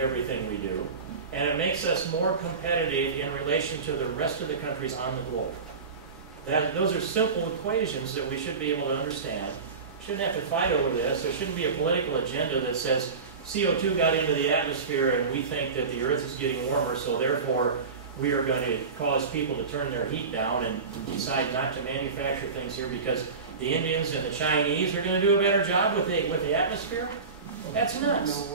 everything we do, and it makes us more competitive in relation to the rest of the countries on the globe. Those are simple equations that we should be able to understand. Shouldn't have to fight over this. There shouldn't be a political agenda that says CO2 got into the atmosphere and we think that the Earth is getting warmer, so therefore we are going to cause people to turn their heat down and decide not to manufacture things here because the Indians and the Chinese are going to do a better job with the atmosphere? That's nuts.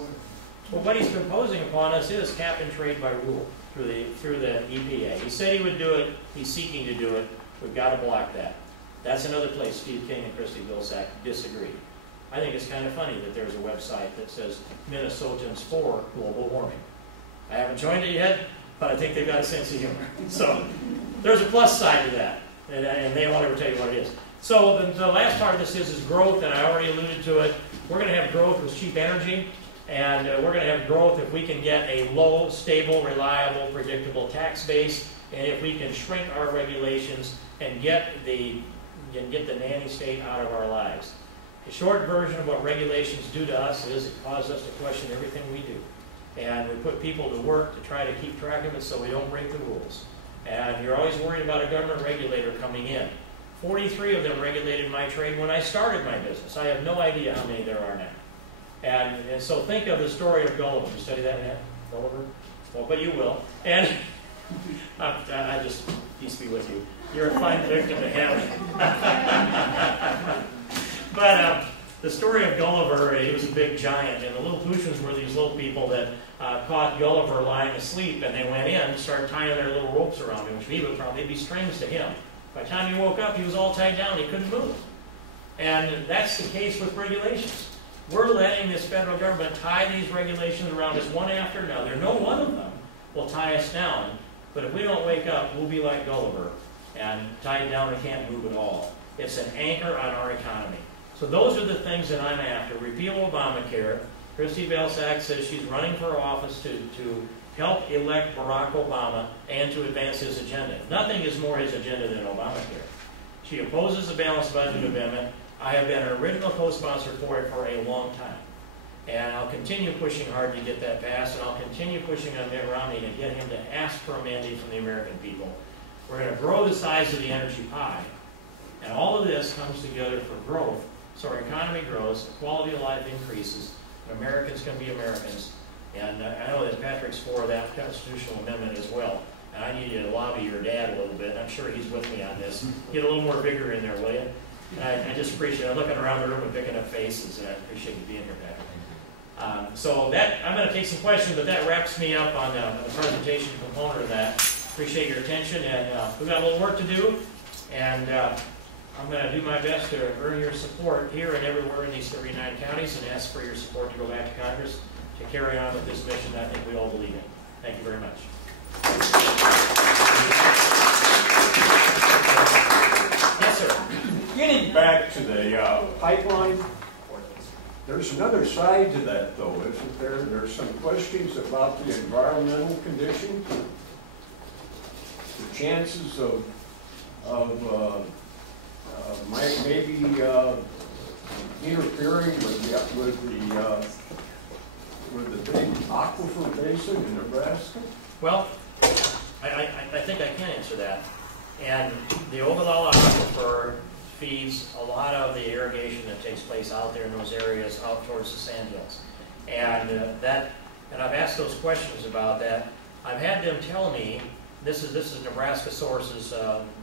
But what he's proposing upon us is cap and trade by rule through the EPA. He said he would do it. He's seeking to do it. We've got to block that. That's another place Steve King and Christy Vilsack disagree. I think it's kind of funny that there's a website that says Minnesotans for global warming. I haven't joined it yet, but I think they've got a sense of humor. So there's a plus side to that, and they won't ever tell you what it is. So the last part of this is growth, and I already alluded to it. We're going to have growth with cheap energy, and we're going to have growth if we can get a low, stable, reliable, predictable tax base, and if we can shrink our regulations and get the nanny state out of our lives. The short version of what regulations do to us is it causes us to question everything we do. And we put people to work to try to keep track of it so we don't break the rules. And you're always worried about a government regulator coming in. 43 of them regulated my trade when I started my business. I have no idea how many there are now. And so think of the story of Gulliver. You study that, Matt? Gulliver? Well, but you will. And I just, peace be with you. You're a fine victim to him. But the story of Gulliver, he was a big giant, and the Lilliputians were these little people that caught Gulliver lying asleep, and they went in and started tying their little ropes around him, which he would probably be strings to him. By the time he woke up, he was all tied down, he couldn't move. And that's the case with regulations. We're letting this federal government tie these regulations around us one after another. No one of them will tie us down, but if we don't wake up, we'll be like Gulliver and tied down and can't move at all. It's an anchor on our economy. So those are the things that I'm after. Repeal Obamacare. Christy Vilsack says she's running for office to help elect Barack Obama and to advance his agenda. Nothing is more his agenda than Obamacare. She opposes the balanced budget amendment. I have been an original co-sponsor for it for a long time. And I'll continue pushing hard to get that passed, and I'll continue pushing on Mitt Romney to get him to ask for a mandate from the American people. We're going to grow the size of the energy pie. And all of this comes together for growth. So our economy grows, the quality of life increases, and Americans can be Americans. And I know that Patrick's for that constitutional amendment as well. And I need you to lobby your dad a little bit. I'm sure he's with me on this. Get a little more vigor in there, will you? And I just appreciate it. I'm looking around the room and picking up faces, and I appreciate you being here, Patrick. So that, I'm going to take some questions, but that wraps me up on the presentation component of that. Appreciate your attention, and we've got a little work to do. And I'm going to do my best to earn your support here and everywhere in these 39 counties and ask for your support to go back to Congress to carry on with this mission that I think we all believe in. Thank you very much. Yes, sir. Getting back to the pipeline, there's another side to that, though, isn't there? There's some questions about the environmental conditions, the chances of maybe interfering with the big aquifer basin in Nebraska? Well, I think I can answer that. And the Ogallala Aquifer feeds a lot of the irrigation that takes place out there in those areas out towards the sandhills. And and I've asked those questions about that. I've had them tell me, this is Nebraska sources,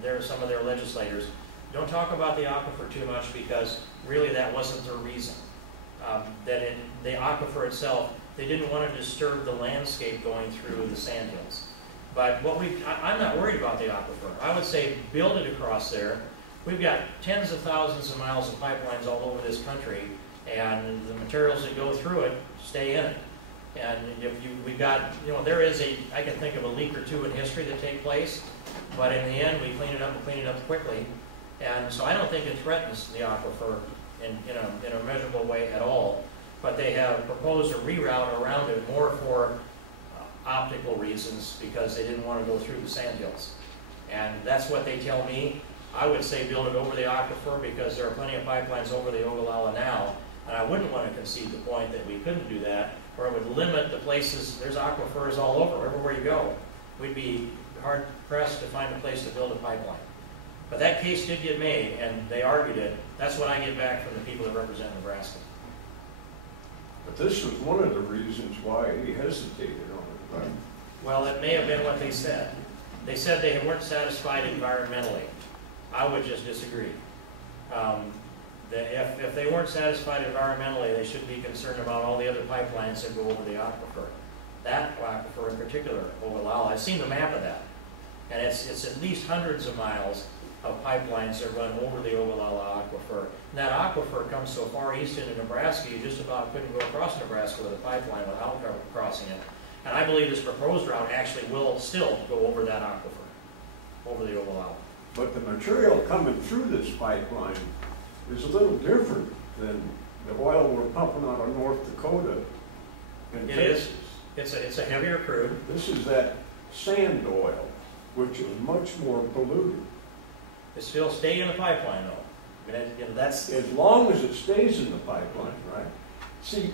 they're some of their legislators, don't talk about the aquifer too much because really that wasn't their reason. The aquifer itself, they didn't want to disturb the landscape going through the sandhills. But I'm not worried about the aquifer. I would say build it across there. We've got tens of thousands of miles of pipelines all over this country, and the materials that go through it stay in it. And we've got, there is I can think of a leak or two in history that take place, but in the end we clean it up and clean it up quickly. And so I don't think it threatens the aquifer in a measurable way at all. But they have proposed a reroute around it more for optical reasons because they didn't want to go through the sandhills. And that's what they tell me. I would say build it over the aquifer because there are plenty of pipelines over the Ogallala now. And I wouldn't want to concede the point that we couldn't do that or it would limit the places. There's aquifers all over, everywhere you go. We'd be hard pressed to find a place to build a pipeline. But that case did get made, and they argued it. That's what I get back from the people that represent Nebraska. But this was one of the reasons why he hesitated on it, right? Well, it may have been what they said. They said they weren't satisfied environmentally. I would just disagree. If they weren't satisfied environmentally, they should be concerned about all the other pipelines that go over the aquifer. That aquifer in particular, Ogallala, I've seen the map of that. And it's at least hundreds of miles of pipelines that run over the Ogallala aquifer. And that aquifer comes so far east into Nebraska, you just about couldn't go across Nebraska with a pipeline without crossing it. And I believe this proposed route actually will still go over that aquifer, over the Ogallala. But the material coming through this pipeline is a little different than the oil we're pumping out of North Dakota and Texas. It's a heavier crude. This is that sand oil, which is much more polluted. It still stay in the pipeline, though. I mean, that's as long as it stays in the pipeline, right? See,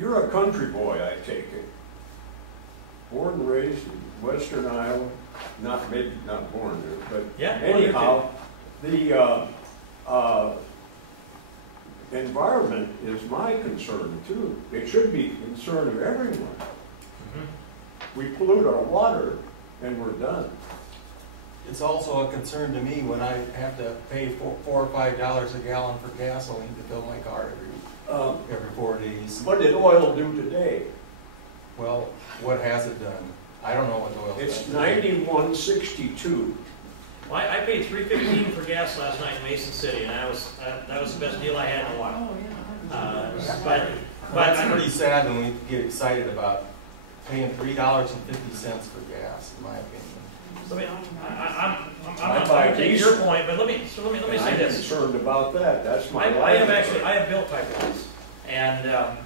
you're a country boy, I take it. Born and raised in western Iowa, not born there, but yeah, anyhow, the environment is my concern too. It should be a concern of everyone. Mm-hmm. We pollute our water and we're done. It's also a concern to me when I have to pay $4 or $5 a gallon for gasoline to fill my car every 4 days. What did oil do today? Well, what has it done? I don't know what oil it's done. It's $91.62. Well, I paid $3.15 for gas last night in Mason City, and that was the best deal I had in a while. But it's pretty sad when we get excited about paying $3.50 for gas, in my opinion. I'm going to take your point, but let me say this. I'm concerned about that. That's my I have built pipelines, and I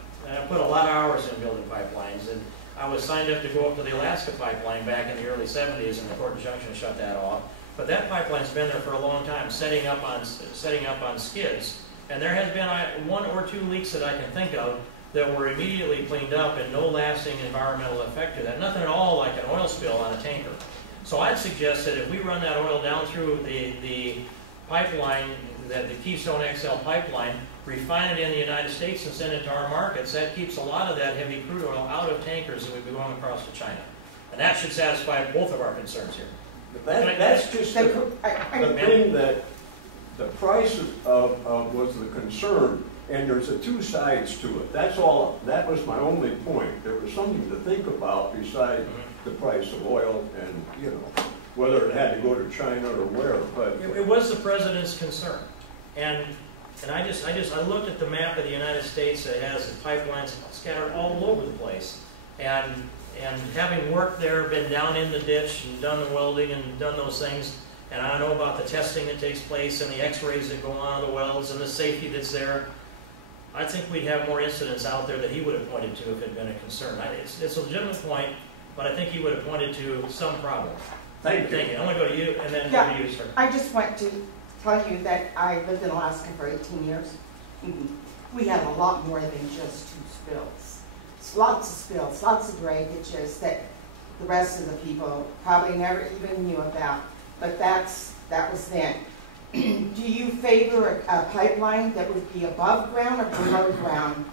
put a lot of hours in building pipelines, and I was signed up to go up to the Alaska pipeline back in the early 70s, and the Thornton Junction shut that off. But that pipeline's been there for a long time, setting up on skids, and there has been one or two leaks that I can think of that were immediately cleaned up and no lasting environmental effect to that. Nothing at all like an oil spill on a tanker. So I'd suggest that if we run that oil down through the pipeline, the Keystone XL pipeline, refine it in the United States and send it to our markets, that keeps a lot of that heavy crude oil out of tankers that would be going across to China. And that should satisfy both of our concerns here. That's just the thing that the price of was the concern, and there's two sides to it. That's all. That was my only point. There was something to think about besides the price of oil and, whether it had to go to China or where. But it was the president's concern, and I looked at the map of the United States that has the pipelines scattered all over the place, and having worked there, been down in the ditch and done the welding and done those things, and I know about the testing that takes place and the x-rays that go on the welds and the safety that's there, I think we'd have more incidents out there that he would have pointed to if it had been a concern. It's a legitimate point, but I think he would have pointed to some problem. Thank you. I'm going to go to you and then go to you, sir. I just want to tell you that I lived in Alaska for 18 years. We had a lot more than just 2 spills. Lots of spills, lots of breakages that the rest of the people probably never even knew about. But that was then. Do you favor a pipeline that would be above ground or below ground?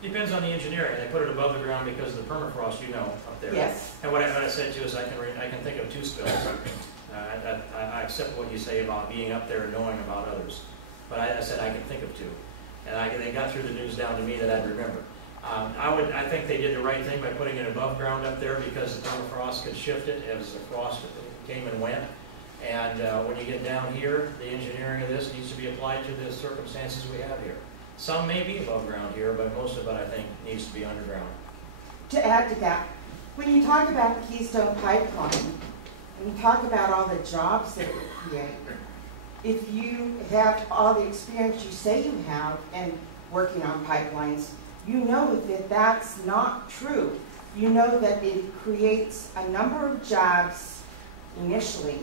Depends on the engineering. They put it above the ground because of the permafrost, up there. Yes. And what I said too is I can think of 2 spills. I accept what you say about being up there and knowing about others, but I said I can think of 2, and they got through the news down to me that I'd remember. I think they did the right thing by putting it above ground up there because the permafrost could shift it as the frost came and went. And when you get down here, the engineering of this needs to be applied to the circumstances we have here. Some may be above ground here, but most of it, I think, needs to be underground. To add to that, when you talk about the Keystone Pipeline, and you talk about all the jobs that it would create, if you have all the experience you say you have in working on pipelines, you know that that's not true. You know that it creates a number of jobs initially,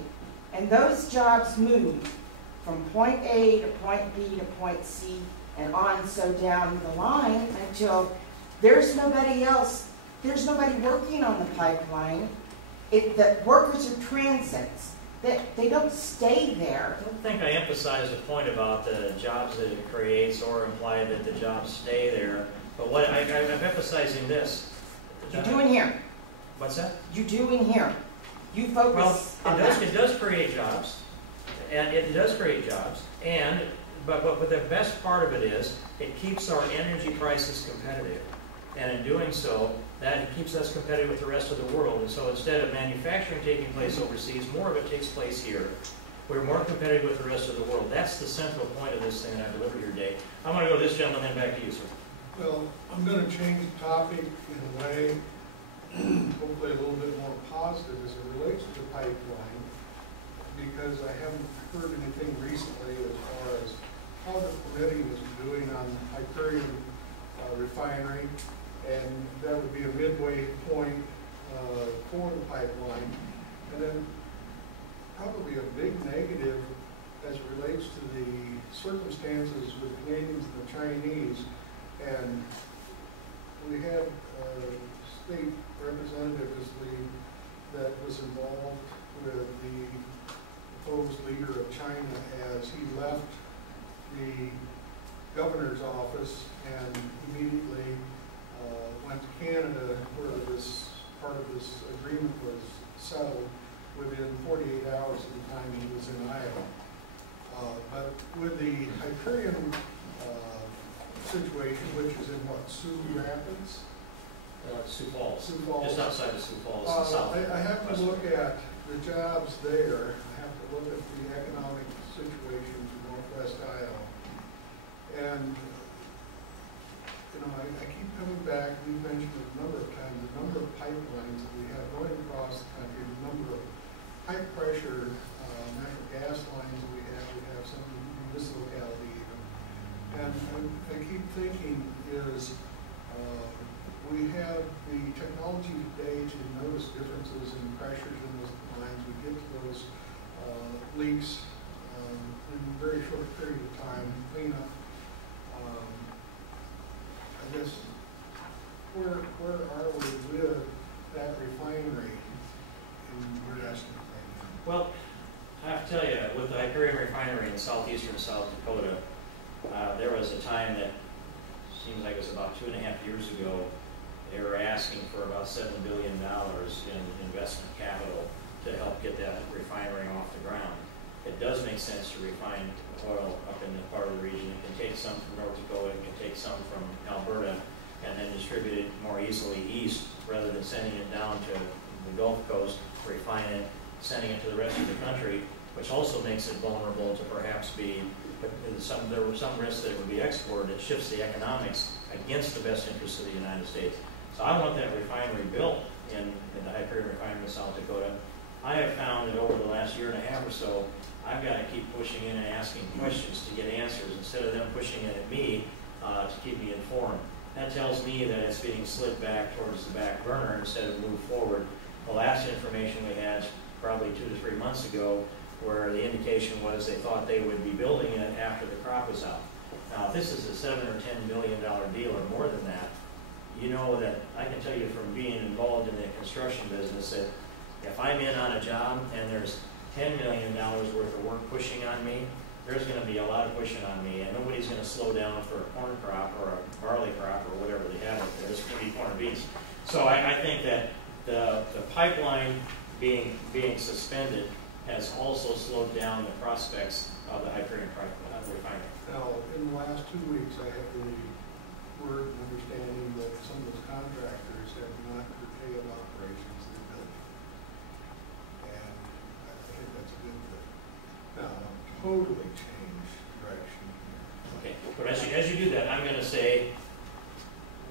and those jobs move from point A to point B to point C and on so down the line until There's nobody else, there's nobody working on the pipeline. The workers are transits. They don't stay there. I don't think I emphasized the point about the jobs that it creates or implied that the jobs stay there. But what I'm emphasizing this. You do in here. What's that? You do in here. You focus on that. It does create jobs. And it does create jobs. But the best part of it is it keeps our energy prices competitive. And in doing so, that keeps us competitive with the rest of the world. And so instead of manufacturing taking place overseas, more of it takes place here. We're more competitive with the rest of the world. That's the central point of this thing that I delivered here today. I want to go to this gentleman, then back to you, sir. Well, I'm going to change the topic in a way, hopefully a little bit more positive as it relates to the pipeline, because I haven't heard anything recently as far as how the permitting is doing on Hyperion refinery, and that would be a midway point for the pipeline. And then probably a big negative as it relates to the circumstances with the Canadians and the Chinese. And we had a state representative that was involved with the proposed leader of China as he left the governor's office and immediately went to Canada, where this part of this agreement was settled within 48 hours of the time he was in Iowa. But with the Hyperion situation, which is in what, Sioux Rapids? Sioux Falls. Sioux Falls. Just outside of Sioux Falls. I have to look at the jobs there. I have to look at the economic situation in northwest Iowa. And, you know, I keep coming back, we've mentioned it a number of times, the number of pipelines that we have going across the country, the number of high pressure natural gas lines that we have some in this locality even. And I keep thinking is, we have the technology today to notice differences in pressures in those lines. We get to those leaks in a very short period of time, clean up. I guess, where are we with that refinery in your estimate right now? Well, I have to tell you, with the Hyperion refinery in southeastern South Dakota, there was a time that seems like it was about 2.5 years ago. They were asking for about $7 billion in investment capital to help get that refinery off the ground. It does make sense to refine oil up in the part of the region. It can take some from North Dakota, it can take some from Alberta, and then distribute it more easily east rather than sending it down to the Gulf Coast, refine it, sending it to the rest of the country, which also makes it vulnerable to perhaps be, there were some risks that it would be exported. It shifts the economics against the best interests of the United States. So I want that refinery built in the Hyperion refinery in South Dakota. I have found that over the last 1.5 years or so, I've got to keep pushing in and asking questions to get answers instead of them pushing it at me to keep me informed. That tells me that it's being slid back towards the back burner instead of move forward. The last information we had probably 2 to 3 months ago, where the indication was they thought they would be building it after the crop was out. Now, if this is a $7 or $10 million deal or more than that, you know that I can tell you from being involved in the construction business that if I'm in on a job and there's $10 million worth of work pushing on me, there's going to be a lot of pushing on me, and nobody's going to slow down for a corn crop or a barley crop or whatever they have up there. It's going to be corn and beans. So I think that the pipeline being suspended has also slowed down the prospects of the Hyperion refinery. Now, in the last 2 weeks, I have the word and understanding that some of those contractors have not curtailed operations in the building. And I think that's a good thing. Now, totally change direction here. Okay, but as you do that, I'm going to say,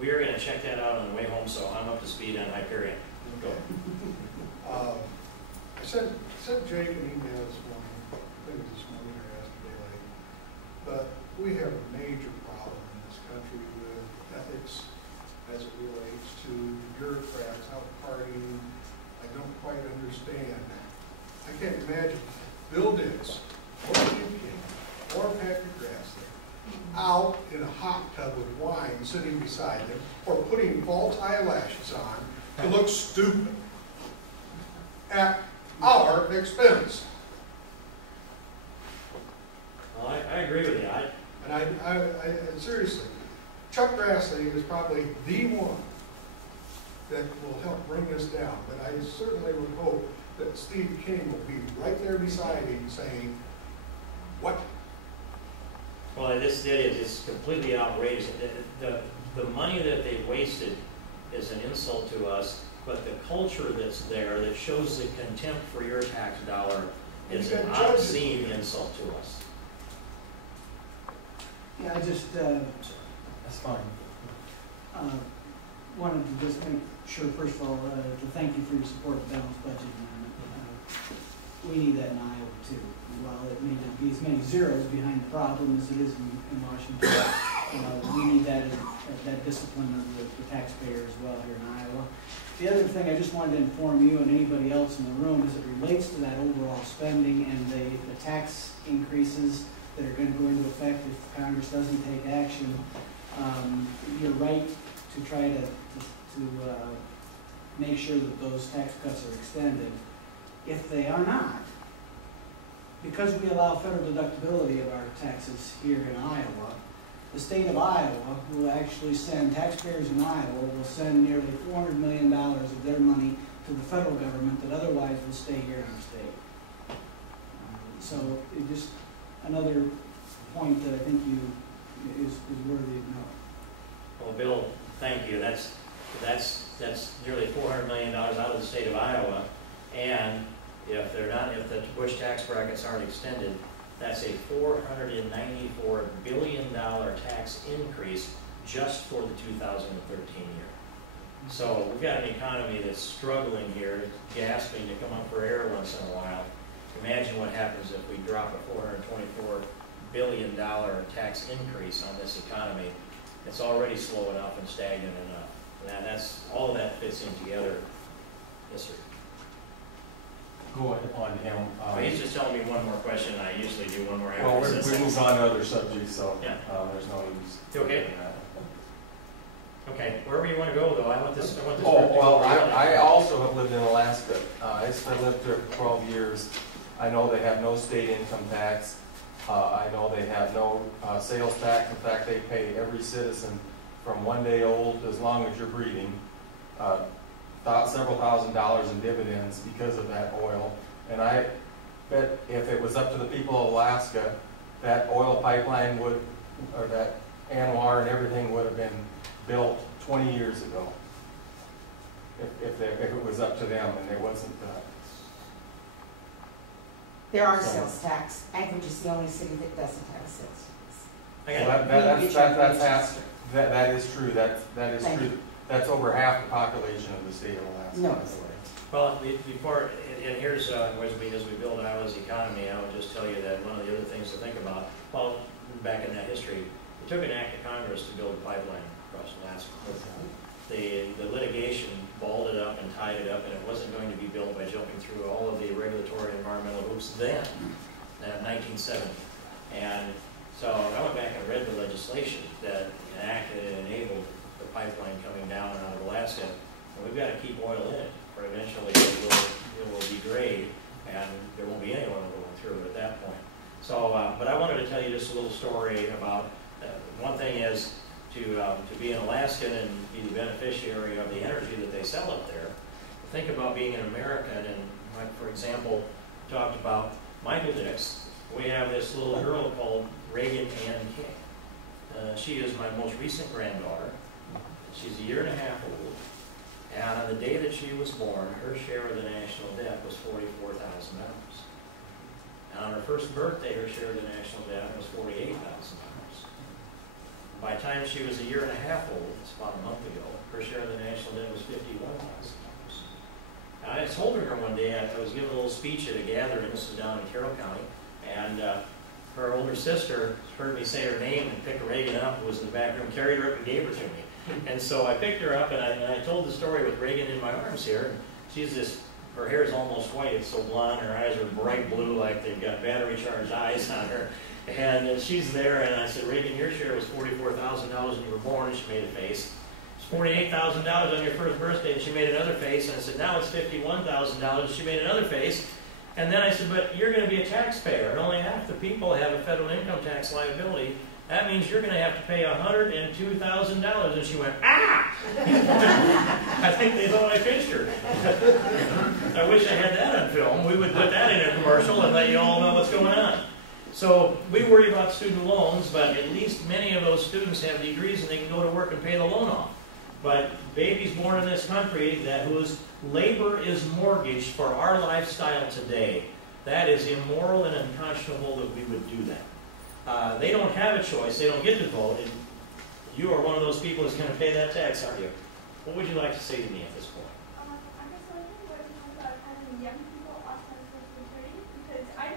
we are going to check that out on the way home, so I'm up to speed on Hyperion. Go. I sent Jake an email this morning, I think it was this morning or yesterday late, but we have a major problem in this country with ethics as it relates to bureaucrats out partying. I don't quite understand. I can't imagine Bill Dix or Jim King or Patrick Grassley out in a hot tub with wine sitting beside them, or putting false eyelashes on to look stupid at our expense. Well, I agree with you. And I seriously, Chuck Grassley is probably the one that will help bring us down. But I certainly would hope that Steve King will be right there beside him saying, what? Well, this is completely outrageous. The money that they've wasted is an insult to us, but the culture that's there that shows the contempt for your tax dollar is an obscene insult to us. Yeah, I just That's fine. wanted to just make sure, first of all, to thank you for your support of the balanced budget. We need that in Iowa too. While it may not be as many zeros behind the problem as it is in Washington, we need that discipline of the taxpayer as well here in Iowa. The other thing I just wanted to inform you and anybody else in the room is it relates to that overall spending and the tax increases that are going to go into effect if Congress doesn't take action. You're right to try to make sure that those tax cuts are extended. If they are not, because we allow federal deductibility of our taxes here in Iowa, the state of Iowa will actually send, taxpayers in Iowa will send nearly $400 million of their money to the federal government that otherwise will stay here in our state. So it just another point that I think is worthy of note. Well, Bill, thank you. That's nearly $400 million out of the state of Iowa, and if the Bush tax brackets aren't extended, that's a $494 billion tax increase just for the 2013 year. So we've got an economy that's struggling here, gasping to come up for air once in a while. Imagine what happens if we drop a $424 billion tax increase on this economy. It's already slow enough and stagnant enough. That's all of that fits in together. Yes, sir. Go ahead on him. He's just telling me one more question. I usually do one more after. Well, we move on to other subjects, so yeah. There's no use. You okay? Okay, wherever you want to go, though, I want this. Oh, well, I also have lived in Alaska. I lived there for 12 years. I know they have no state income tax. I know they have no sales tax. In fact, they pay every citizen from 1 day old, as long as you're breathing, several $1,000s in dividends because of that oil. And I bet if it was up to the people of Alaska, that oil pipeline would, or that ANWR and everything would have been built 20 years ago. If it was up to them and it wasn't. There are sales tax. Anchorage is the only city that doesn't have a sales tax. That is true. That is true. That's over half the population of the state of Alaska. No. By the way. Well, before, and here's as we build Iowa's economy, I would just tell you that one of the other things to think about, well, back in that history, it took an act of Congress to build a pipeline across Alaska. The litigation balled it up and tied it up, and it wasn't going to be built by jumping through all of the regulatory and environmental hoops then, in 1970. And so I went back and read the legislation that enacted and enabled the pipeline coming down out of Alaska. And we've got to keep oil in it, or eventually it will degrade, and there won't be any oil going through it at that point. So, but I wanted to tell you just a little story about, one thing is to be an Alaskan and be the beneficiary of the energy that they sell up there. Think about being an American, and like, for example, talked about Michael Dix. We have this little girl called Reagan Ann King. She is my most recent granddaughter. She's a year and a half old. And on the day that she was born, her share of the national debt was $44,000. And on her first birthday, her share of the national debt was $48,000. By the time she was a year and a half old, it's about a month ago, her share of the national debt was $51,000. I told her one day, I was giving a little speech at a gathering, this was down in Carroll County, and her older sister heard me say her name and picked Reagan up, who was in the back room, carried her up and gave her to me. And so I picked her up, and I told the story with Reagan in my arms here. She's this her hair is almost white, it's so blonde, her eyes are bright blue like they've got battery charged eyes on her. And she's there, and I said, Reagan, your share was $44,000 when you were born, and she made a face. It's $48,000 on your first birthday, and she made another face. And I said, now it's $51,000, she made another face. And then I said, but you're going to be a taxpayer, and only half the people have a federal income tax liability. That means you're going to have to pay $102,000. And she went, ah! I think they thought I pinched her. I wish I had that on film. We would put that in a commercial and let you all know what's going on. So we worry about student loans, but at least many of those students have degrees and they can go to work and pay the loan off. But babies born in this country whose labor is mortgaged for our lifestyle today, that is immoral and unconscionable that we would do that. They don't have a choice. They don't get to vote. And you are one of those people who's going to pay that tax, aren't you? What would you like to say to me at this point? I guess I think what you talk about having young people off on Social Security, because I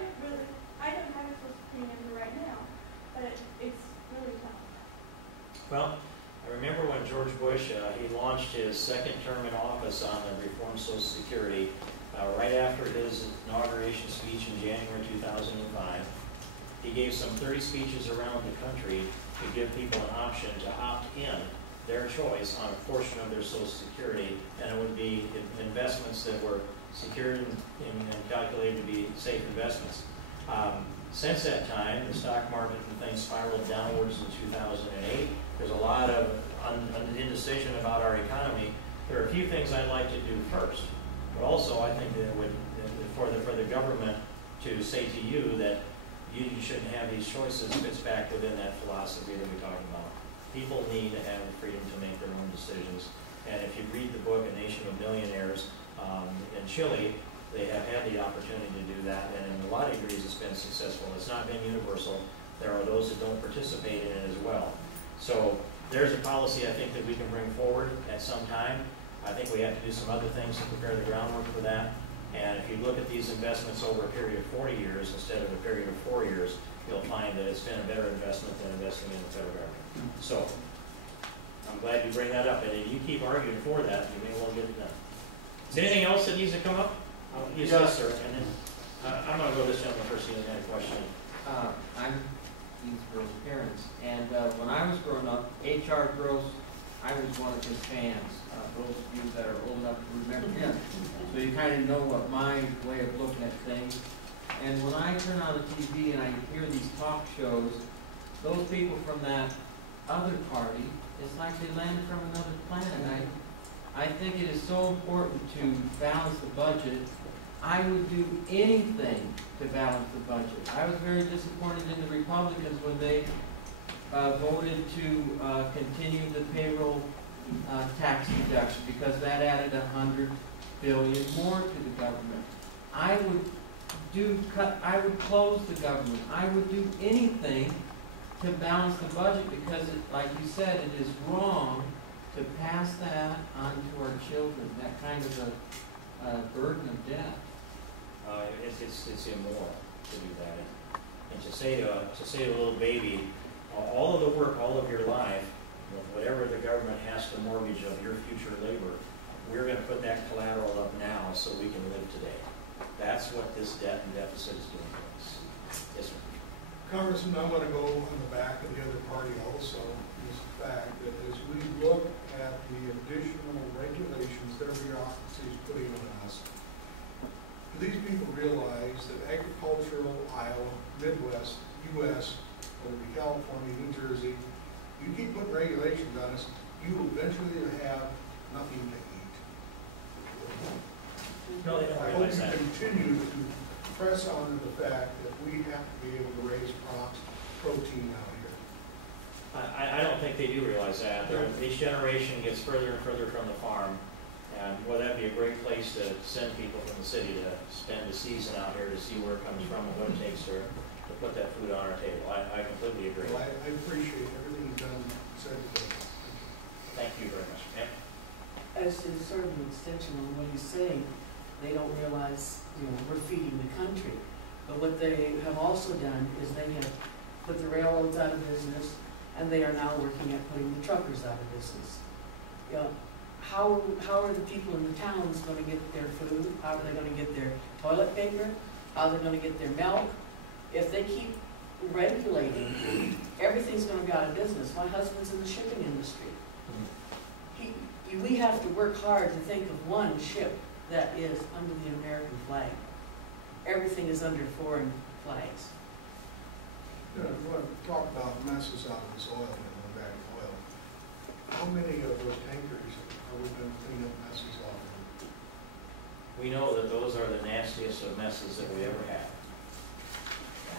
don't have a Social Security number right now, but it's really tough. Well, I remember when George Bush, he launched his second term in office on the reform Social Security right after his inauguration speech in January 2005. He gave some 30 speeches around the country to give people an option to opt in their choice on a portion of their Social Security, and it would be investments that were secured and calculated to be safe investments. Since that time, the stock market and things spiraled downwards in 2008. There's a lot of indecision about our economy. There are a few things I'd like to do first, but also I think that it would, for the government to say to you that you shouldn't have these choices fits back within that philosophy that we talked about. People need to have the freedom to make their own decisions. And if you read the book, A Nation of Millionaires, in Chile, they have had the opportunity to do that, and in a lot of degrees it's been successful. It's not been universal. There are those that don't participate in it as well. So there's a policy I think that we can bring forward at some time. I think we have to do some other things to prepare the groundwork for that. And if you look at these investments over a period of 40 years instead of a period of 4 years, you'll find that it's been a better investment than investing in the federal government. So I'm glad you bring that up, and if you keep arguing for that, you may well get it done. Is there anything else that needs to come up? Yes, sir. And then I'm going to go this gentleman first. He has a question. I'm these girls' parents, and when I was growing up, H.R. Gross, I was one of his fans. Those of you that are old enough to remember him, so you kind of know what my way of looking at things. And when I turn on the TV and I hear these talk shows, those people from that other party, it's like they landed from another planet. I think it is so important to balance the budget. I would do anything to balance the budget. I was very disappointed in the Republicans when they voted to continue the payroll tax deduction, because that added $100 billion more to the government. I would close the government. I would do anything to balance the budget, because, like you said, it is wrong to pass that on to our children, that kind of a burden of debt. It's immoral to do that. And to say to a little baby, all of the work, all of your life, whatever the government has to mortgage of your future labor, we're going to put that collateral up now so we can live today. That's what this debt and deficit is doing to us. Yes, sir. Congressman, I want to go on the back of the other party also, is the fact that as we look at the additional regulations their bureaucracy is putting on us, do these people realize that agricultural Iowa, Midwest, U.S., whether it be California, New Jersey, you keep putting regulations on us, you will eventually have nothing to eat. No, they don't I hope realize you that. continue to press on to the fact that we have to be able to raise crops, protein out here. I don't think they do realize that. Each generation gets further and further from the farm. And well, that'd be a great place to send people from the city to spend the season out here to see where it comes from and what it takes to put that food on our table. I completely agree. Well, I appreciate everything you've done, said today. Thank you very much. Yeah. As to sort of an extension on what he's saying, they don't realize, we're feeding the country. But what they have also done is they have put the railroads out of business, and they are now working at putting the truckers out of business. how are the people in the towns gonna get their food? How are they gonna get their toilet paper? How are they gonna get their milk? If they keep regulating, everything's gonna go out of business. My husband's in the shipping industry. We have to work hard to think of one ship that is under the American flag. Everything is under foreign flags. You know, you want to talk about messes out of this oil and going back to oil. How many of those tankers are we going to clean up messes off of? We know that those are the nastiest of messes that we ever had.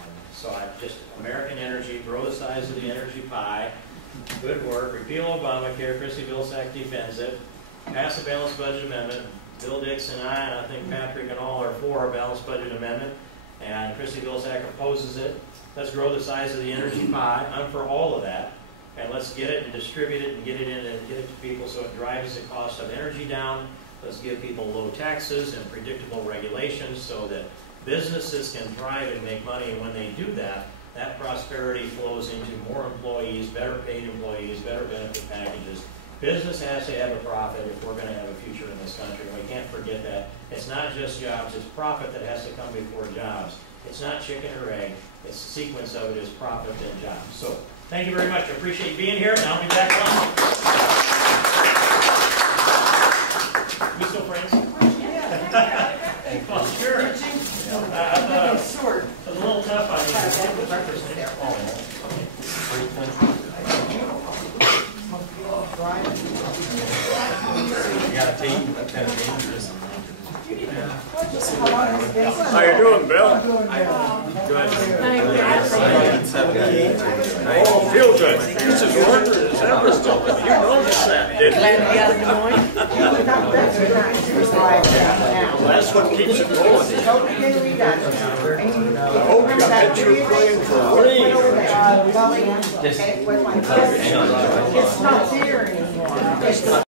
And so I just, American energy, grow the size of the energy pie, good work, repeal Obamacare, Chrissy Vilsack defends it, pass a balanced budget amendment. Bill Dix and I think Patrick and all are for a balanced budget amendment, and Chrissy Vilsack opposes it. Let's grow the size of the energy pie. I'm for all of that, and let's get it and distribute it and get it in and get it to people so it drives the cost of energy down. Let's give people low taxes and predictable regulations so that businesses can thrive and make money, and when they do that, that prosperity flows into more employees, better paid employees, better benefit packages. Business has to have a profit if we're going to have a future in this country. We can't forget that. It's not just jobs, it's profit that has to come before jobs. It's not chicken or egg. It's the sequence of it is profit then jobs. So thank you very much. I appreciate being here, and I'll be back on. We still friends? Well, sure. It was a little tough on you. Breakfast there. You got a team, that's kind of dangerous. How you doing, Bill? Good. Oh, feel good. This is harder than ever still. You noticed that, didn't you? Glad to be out in Des Moines. Well, that's what keeps it going. I hope you got your playing for free. It's not there anymore.